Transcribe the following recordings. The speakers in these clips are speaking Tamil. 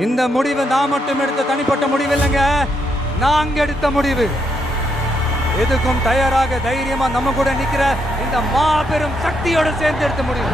இந்த முடிவு நான் மட்டும் எடுத்த தனிப்பட்ட முடிவு இல்லைங்க, நாங்க எடுத்த முடிவு. எதுக்கும் தயாராக தைரியமா நம்ம கூட நிக்கிற இந்த மாபெரும் சக்தியோட சேர்ந்து எடுத்த முடிவு.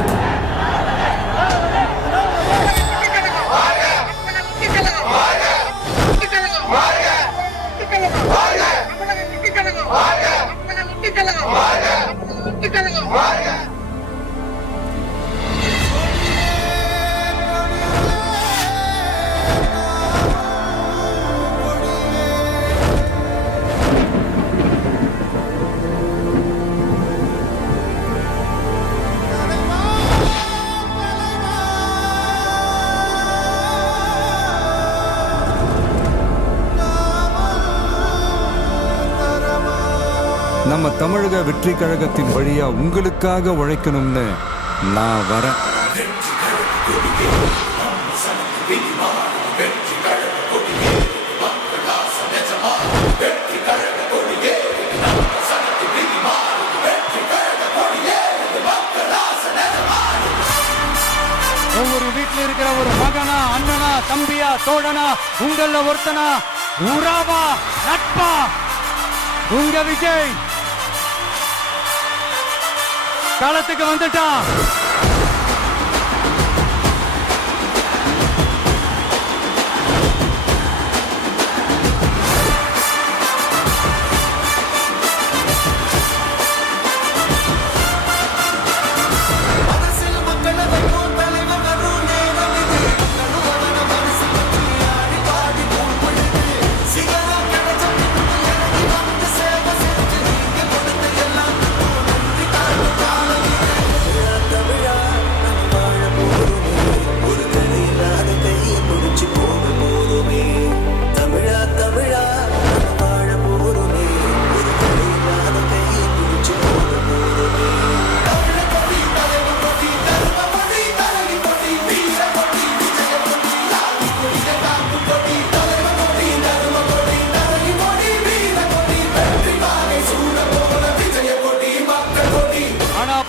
நம்ம தமிழக வெற்றி கழகத்தின் வழியா உங்களுக்காக உழைக்கணும்னு நான் வரேன். ஒவ்வொரு வீட்டில் இருக்கிற ஒரு மகனா, அண்ணனா, தம்பியா, தோழனா, உங்கள ஒருத்தனா, உறவா, நட்பா, உங்க விஜய் களத்துக்கு வந்துட்டான்.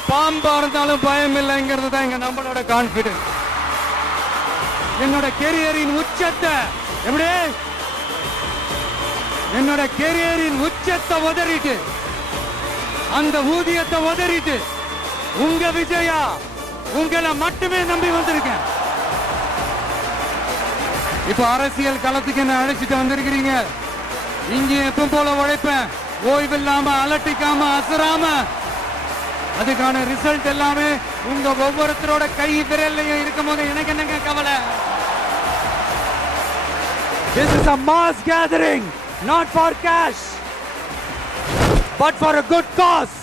பாம்பா இருந்தாலும் பயம் இல்லைங்கிறது தான் எங்க நம்மளோட கான்பிடன்ஸ். என்னோட கெரியரின் உச்சத்தை எப்படி என்னோட கெரியரின் உச்சத்தை உதறிட்டு, அந்த ஊதியத்தை உதறிட்டு உங்க விஜயா உங்களை மட்டுமே நம்பி வந்திருக்கேன். இப்ப அரசியல் களத்துக்கு என்ன அழைச்சிட்டு வந்திருக்கிறீங்க. இங்க எப்ப போல உழைப்பேன், ஓய்வில்லாம, அலட்டிக்காம, அசராம. அதுக்கான ரிசல்ட் எல்லாமே உங்க ஒவ்வொருத்தரோட கை விரல்லையும் இருக்கும் போது எனக்கு என்னங்க கவலை. This is a mass gathering, not for cash, but for a good cause.